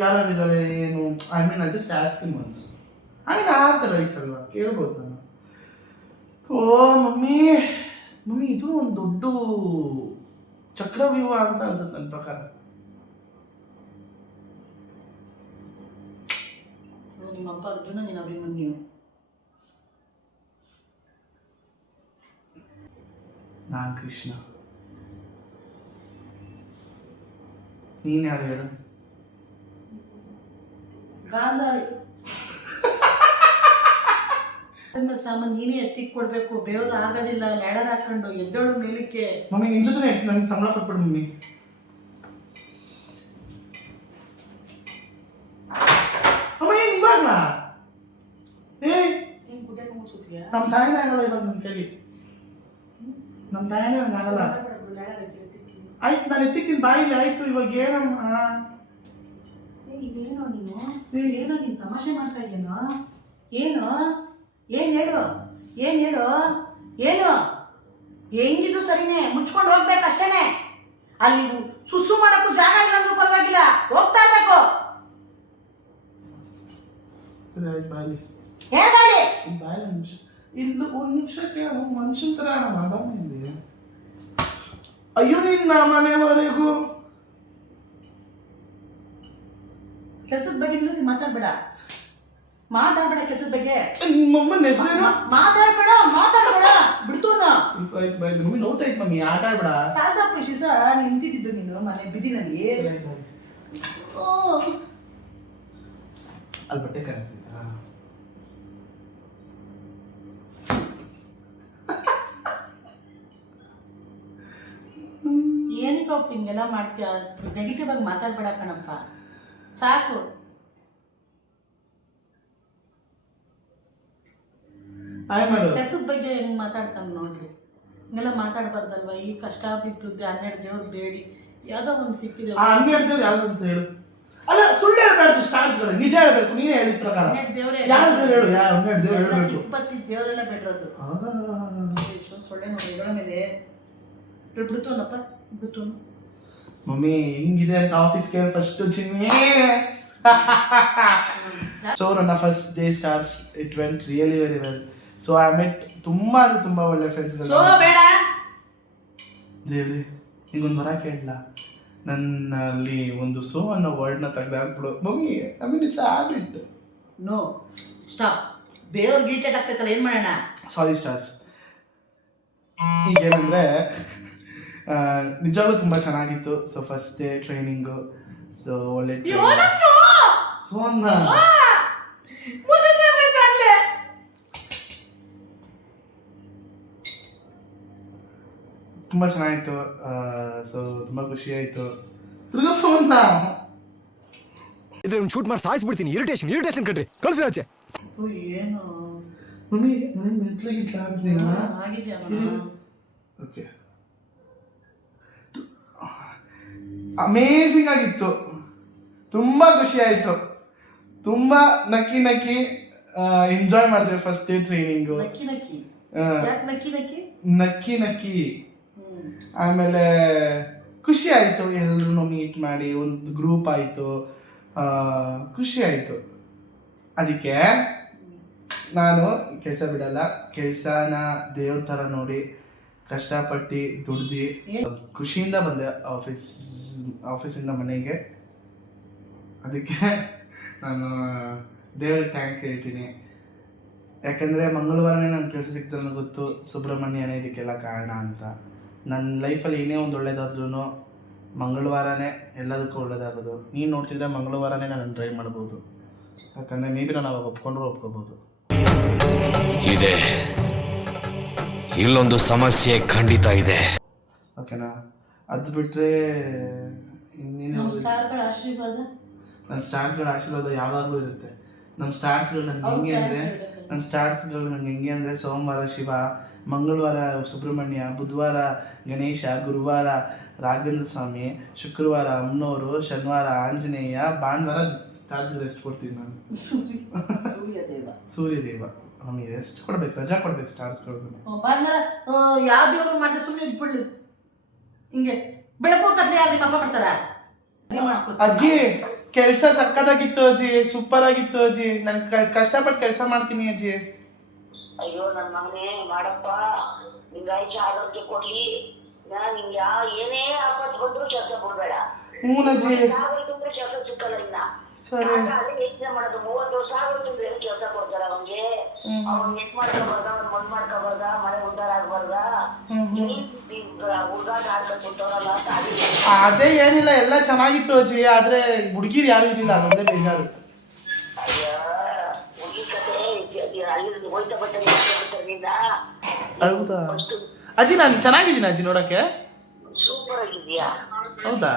ಯಾರ್ಯಾರಿದ್ದಾರೆ ಏನು, I mean I just asking once. I mean are the rights ಅಲ್ವಾ, ಕೇಳ್ಬೋದು ನಾನು. ಓ ಮಮ್ಮಿ ಇದು ಒಂದು ದೊಡ್ಡ ಚಕ್ರವ್ಯೂಹ ಅಂತ ಅನ್ಸುತ್ತೆ ನನ್ನ ಪ್ರಕಾರ. ನಿಮ್ಮ ಅಪ್ಪ ಅರ್ಜುನ, ನೀನು ಅಭಿಮನ್ಯು. ನಾನು ಕೃಷ್ಣ. ನೀನು ಯಾರು ಹೇಳು? ಗಾಂಧಾರಿ. ಸಾಮಾನು ನೀನೇ ಎತ್ತಿಗೆ ಕೊಡ್ಬೇಕು, ಬೇವ್ರು ಆಗೋದಿಲ್ಲ. ಲ್ಯಾಡರ್ ಹಾಕೊಂಡು ಎದ್ದೇಳು ಮೇಲಕ್ಕೆ. ಮಮ್ಮಿ ನಿನ್ ಜೊತೆ ನನಗೆ ಸಂಬಳ ಕೊಟ್ಬಿಡು ಮಮ್ಮಿ. ಅಮ್ಮ ಏನು ಇವಾಗಲ್ಲ? ನೀನು ಕುಡಿಯಕ್ಕೆ ಮುಗಿಸ್ತೀಯಾ? ನಮ್ಮ ತಾಯಿನೇ ಆಗಲ್ಲ ಇವಾಗ ನನ್ನ ಕೈಲಿ. ನಮ್ಮ ತಾಯಿನೇ ಹಂಗೆ ಆಗಲ್ಲ. ಆಯ್ತು ನಾನು ಎತ್ತಿಕ್ಕಿನ ಬಾಯಿಲಿ. ಆಯ್ತು ಇವಾಗ ಏನಮ್ಮ? ಇದೇನೋ ನೀನು ತಮಾಷೆ ಮಾಡ್ತಾ ಇದೆಯೇನೋ? ಏನು ಹೇಳು ಹೆಂಗಿದ್ರು ಸರಿನೇ, ಮುಚ್ಕೊಂಡು ಹೋಗ್ಬೇಕು ಅಷ್ಟೇನೆ. ಅಲ್ಲಿ ಸುಸ್ಸು ಮಾಡೋಕ್ಕೂ ಜಾಗ ಇಲ್ಲ ಅಂದ್ರೂ ಪರವಾಗಿಲ್ಲ, ಹೋಗ್ತಾ ಇರ್ಬೇಕು. ಸರಿ ಆಯ್ತು ಬಾಯಿ. ಹೇಳಿ ಬಾಯಿ ಒಂದು ನಿಮಿಷ ಇಲ್ಲಿ, ಒಂದು ನಿಮಿಷ ಕೇಳ. ಮನುಷ್ಯನ ಥರ ಇಲ್ಲಿ. ಅಯ್ಯೋ ನಿನ್ನ ಮನೆವರೆಗೂ ಕೆಲಸದ ಬಗ್ಗೆ ಜೊತೆ ಮಾತಾಡ್ಬೇಡ ಕೆಲಸದ ಬಗ್ಗೆ. ನಿಮ್ಮಮ್ಮನ ಹೆಸರೇನು? ಮಾತಾಡ್ಬೇಡ ಬಿಡ್ತೂನು. ಆಯ್ತು ಬಾಯಿ. ಮಮ್ಮಿ ನೋಡ್ತಾಯ್ತು ಮಮ್ಮಿ, ಆಟ ಆಡ್ಬೇಡ. ಸಾಕಪ್ಪ ಶಿಸ, ನಿಂತಿದ್ದು ನೀನು ಮನೆ ಬಿದ್ದಿನಲ್ಲಿ. ಓ ಅಲ್ಲಿ ಬಟ್ಟೆ ಕಾಣಿಸ್ತಾ? ಏನಕ್ಕಪ್ಪ ಹಿಂಗೆಲ್ಲ ಮಾಡ್ತೀಯ? ನೆಗೆಟಿವ್ ಆಗಿ ಮಾತಾಡ್ಬೇಡ ಕಣಪ್ಪ, ಸಾಕು. ಕೆಲಸದ ಬಗ್ಗೆ ಹೆಂಗೆ ಮಾತಾಡ್ತಾನೆ ನೋಡ್ರಿ. ಹಿಂಗೆಲ್ಲ ಮಾತಾಡ್ಬಾರ್ದಲ್ವ. ಈ ಕಷ್ಟ ಬಿದ್ದುತ್ತೆ 12 ದೇವ್ರು ಬೇಡಿ ಯಾವುದೋ ಒಂದು ಸಿಕ್ಕಿದೆ. 12 ದೇವ್ರು ಯಾವ್ದು ಅಂತ ಹೇಳು. ಅಲ್ಲ ಸುಳ್ಳು ಹೇಳ್ಬಾರ್ದು, ಸ್ಟಾರ್ಸ್ಗಳು ನಿಜ ಹೇಳ್ಬೇಕು. ನೀನೇ ಹೇಳಿದ ಪ್ರಕಾರ 12 ದೇವ್ರೆ. ಯಾವ್ದು ದೇವ್ರು ಹೇಳು? 12 ದೇವ್ರು ಹೇಳ್ಬೇಕು. 20 ದೇವರೆಲ್ಲ ಬೆಡ್ರೋದು. ಸೊಳ್ಳೆ ನೋಡಿ ಇದರ ಮೇಲೆ ಬಿಡ್ತೋನಪ್ಪ, ಬಿಡ್ತೋನು. ಮಮ್ಮಿ ಹಿಂಗಿದೆ ಅಂತ ಆಫೀಸ್ಗೆ ಫಸ್ಟ್ ಚಿನ್ನಿ. ಸೊ ನನ್ನ first day stars. It went really very well. So I met ತುಂಬ ಅಂದರೆ ತುಂಬ ಒಳ್ಳೆ ಫ್ರೆಂಡ್ಸ್. ಸೊ ಬೇಡ ದೇವ್ರಿ ನಿಂಗೊಂದು ವರ ಕೇಳಲ್ಲ, ನನ್ನಲ್ಲಿ ಒಂದು ಸೋ ಅನ್ನೋ ವರ್ಡ್ನ ತೆಗ್ದಾಕ್ಬಿಡು mummy. I mean it's habit. No stop. ಬೇರೆಯವ್ರಿಗೆ ಗೀಟೆಡ್ ಆಗ್ತೈತಲ್ಲ, ಏನು ಮಾಡೋಣ? ಸಾರಿ ಸ್ಟಾರ್ಸ್. ಈಗೇನಂದರೆ ನಿಜವಾಗ್ಲೂ ತುಂಬ ಚೆನ್ನಾಗಿತ್ತು. So first day training, so ಒಳ್ಳೆ ಸೊ ಅಂದ ತುಂಬ ಚೆನ್ನಾಗಿತ್ತು. ಸೊ ತುಂಬ ಖುಷಿ ಆಯಿತು. ತಿರ್ಗಾ ಸೊ ಅಂದ ಇದ್ರೆ ಶೂಟ್ ಮಾಡಿ ಸಾಯಿಸ್ಬಿಡ್ತೀನಿ. ಇರಿಟೇಷನ್ ಕಣ್ರಿ, ಕಳ್ಸಿ ಆಚೆ. ಏನು ಮಮ್ಮಿ ನನಗೆ ಮೆಟ್ಲಿಗೆ ಆಗ್ತೀನಾ? ಆಗಿದೆಯಾ? ಓಕೆ, ಅಮೇಝಿಂಗ್ ಆಗಿತ್ತು. ತುಂಬ ಖುಷಿ ಆಯಿತು. ತುಂಬ ನಕ್ಕಿ ಎಂಜಾಯ್ ಮಾಡಿದೆ ಫಸ್ಟ್ ಡೇ ಟ್ರೈನಿಂಗು. ನಕ್ಕಿ ಯಾಕೆ ನಕ್ಕಿ ನಕ್ಕಿ ಆಮೇಲೆ ಖುಷಿ ಆಯಿತು. ಎಲ್ಲರೂ ಮೀಟ್ ಮಾಡಿ ಒಂದು ಗ್ರೂಪ್ ಆಯಿತು, ಖುಷಿ ಆಯಿತು. ಅದಕ್ಕೆ ನಾನು ಕೆಲಸ ಬಿಡಲ್ಲ. ಕೆಲಸನ ದೇವ್ರ ಥರ ನೋಡಿ ಕಷ್ಟಪಟ್ಟು ದುಡ್ದು ಖುಷಿಯಿಂದ ಬಂದೆ ಆಫೀಸಿಂದ ಮನೆಗೆ. ಅದಕ್ಕೆ ನಾನು ದೇವ್ರಿಗೆ ಥ್ಯಾಂಕ್ಸ್ ಹೇಳ್ತೀನಿ. ಯಾಕೆಂದರೆ ಮಂಗಳವಾರನೇ ನನ್ನ ಕೆಲಸ ಸಿಕ್ತು. ನನಗೆ ಗೊತ್ತು ಸುಬ್ರಹ್ಮಣ್ಯನೇ ಇದಕ್ಕೆಲ್ಲ ಕಾರಣ ಅಂತ. ನನ್ನ ಲೈಫಲ್ಲಿ ಏನೇ ಒಂದು ಒಳ್ಳೇದಾದ್ರೂ ಮಂಗಳವಾರನೇ ಎಲ್ಲದಕ್ಕೂ ಒಳ್ಳೇದಾಗೋದು. ನೀನು ನೋಡ್ತಿದ್ರೆ ಮಂಗಳವಾರನೇ ನಾನು ಡ್ರೈವ್ ಮಾಡ್ಬೋದು. ಯಾಕಂದರೆ ಮೇ ಬಿ ನಾನು ಅವಾಗ ಒಪ್ಕೋಬೋದು. ಇದೆ, ಇಲ್ಲೊಂದು ಸಮಸ್ಯೆ ಖಂಡಿತ ಇದೆ. ಓಕೆನಾ? ಅದು ಬಿಟ್ಟರೆ ಇನ್ನೇನು, ನನ್ನ ಸ್ಟಾರ್ಸ್ಗಳ ಆಶೀರ್ವಾದ ಯಾವಾಗಲೂ ಇರುತ್ತೆ. ನಮ್ಮ ಸ್ಟಾರ್ಸ್ಗಳು ನನಗೆ ಹೆಂಗೆ ಅಂದರೆ ಸೋಮವಾರ ಶಿವ, ಮಂಗಳವಾರ ಸುಬ್ರಹ್ಮಣ್ಯ, ಬುಧವಾರ ಗಣೇಶ, ಗುರುವಾರ ರಾಘವೇಂದ್ರ ಸ್ವಾಮಿ, ಶುಕ್ರವಾರ ಅಮ್ಮನವರು, ಶನಿವಾರ ಆಂಜನೇಯ, ಭಾನುವಾರ ಸ್ಟಾರ್ಸ್ಗೆ ರೆಸ್ಟ್ ಕೊಡ್ತೀನಿ ನಾನು. ಸೂರ್ಯದೇವ ನಮಗೆ ರೆಸ್ಟ್ ಕೊಡ್ಬೇಕು, ರಜಾ ಕೊಡ್ಬೇಕು ಸ್ಟಾರ್ಸ್ಗಳು. ಯಾವ ದೇವ್ರು ಮಾಡಿದ್ರೆ ಸುಮ್ಮನೆ ಇಟ್ಬಿಡ್ಲಿ. ಹಿಂಗೆ ಬೆಳಕು ಕತ್ಲೆ ಯಾರು ನಿಮ್ಮ ಅಪ್ಪ ಮಾಡ್ತಾರ? ಅಜ್ಜಿ ಕೆಲಸ ಸಕ್ಕತ್ತಾಗಿತ್ತು ಅಜ್ಜಿ, ಸೂಪರ್ ಆಗಿತ್ತು ಅಜ್ಜಿ. ನಾನು ಕಷ್ಟಪಟ್ಟು ಕೆಲಸ ಮಾಡ್ತೀನಿ ಅಜ್ಜಿ. ಅಯ್ಯೋ ನನ್ನ ಮಗನೇ ಮಾಡಪ್ಪ, ನಿಂಗೆ ಆರೋಗ್ಯ ಕೊಡ್ಲಿ. ನಿಂಗೆ ಏನೇ ಆಪತ್ತು ಬಂದ್ರು ಕೆಲಸ ಬಿಡ್ಬೇಡ. ಹ್ಞೂ ಅಜ್ಜಿ. ಆಗೋಯ್ತಂದ್ರೆ ಕೆಲಸ ಸಿಕ್ಕಲ್ಲ. ಇನ್ನ ಸರಿ ಅದೇ ಯೋಚನೆ ಮಾಡೋದು. 30 ವರ್ಷ ಆಗೋಯ್ತಂದ್ರೆ ಏನು ಕೆಲಸ ಕೊಡ್ತಾರ ಅವನ್ಗೆ? ಅವ್ನ್ ನೆಟ್ ಮಾಡ್ಕೋಬಾರ್ದ, ಅವ್ನ್ ಮಣ್ಣು ಮಾಡ್ಕೋಬಾರ್ದ, ಮಳೆ ಉದ್ದಾರ ಆಗ್ಬಾರ್ದ, ಹುಡುಗಾಟ ಆಡ್ಕೊಂಡು ಕೂತವ್ರಲ್ಲ ಅಂತ. ಅದೇ ಏನಿಲ್ಲ, ಎಲ್ಲ ಚೆನ್ನಾಗಿತ್ತು ಅಜ್ಜಿ. ಆದ್ರೆ ಹುಡುಗಿರು ಯಾರು ಇರಲಿಲ್ಲ, ಅದೊಂದೇ ಬೇಜಾರು. ಹುಡುಗಿ ಕತೆ ಅಲ್ಲಿ ಹೋಯ್ತಾ ಬರ್ತಾರೆ ನಿಂದ. ಹೌದಾ ಅಜ್ಜಿ? ನಾನು ಚೆನ್ನಾಗಿದ್ದೀನಿ ಅಜ್ಜಿ, ನೋಡಕ್ಕೆ ಸೂಪರ್ ಆಗಿದ್ಯಾ? ಹೌದಾ?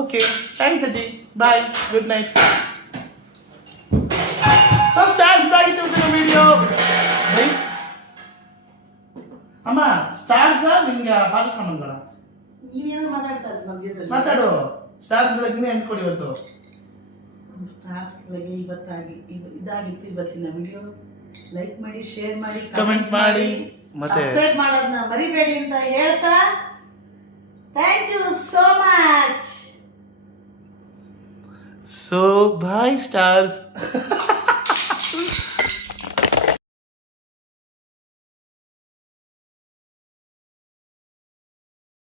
ಓಕೆ, ಥ್ಯಾಂಕ್ಸ್ ಅಜ್ಜಿ. ಬಾಯ್, ಗುಡ್ ನೈಟ್. ಸೊ ಸ್ಟಾರ್ಸ್ ಇದಾಗಿತ್ತು ವಿಡಿಯೋ. ಅಮ್ಮ ಸ್ಟಾರ್ಸ್ ನಿಮ್ಗೆ ಪಾಕ ಸಾಮಾನುಗಳ ನೀವೇನು ಮಾತಾಡ್ತಾರೆ ಮಧ್ಯದಲ್ಲಿ? ಮಾತಾಡು. ಸ್ಟಾರ್ಸ್ಗಳಿಗೆ ನೀನೇ ಅಂದ್ಕೊಡಿ ಇವತ್ತು. ಸ್ಟಾರ್ಸ್ಗಳಿಗೆ ಇದಾಗಿತ್ತು ಇವತ್ತಿನ ವಿಡಿಯೋ. ಲೈಕ್ ಮಾಡಿ, ಶೇರ್ ಮಾಡಿ, ಕಮೆಂಟ್ ಮಾಡಿ, ಮತ್ತೆ ಸಬ್ಸ್ಕ್ರೈಬ್ ಮಾಡೋದನ್ನ ಮರಿಬೇಡಿ ಅಂತ ಹೇಳ್ತಾ thank you so much. So bye stars.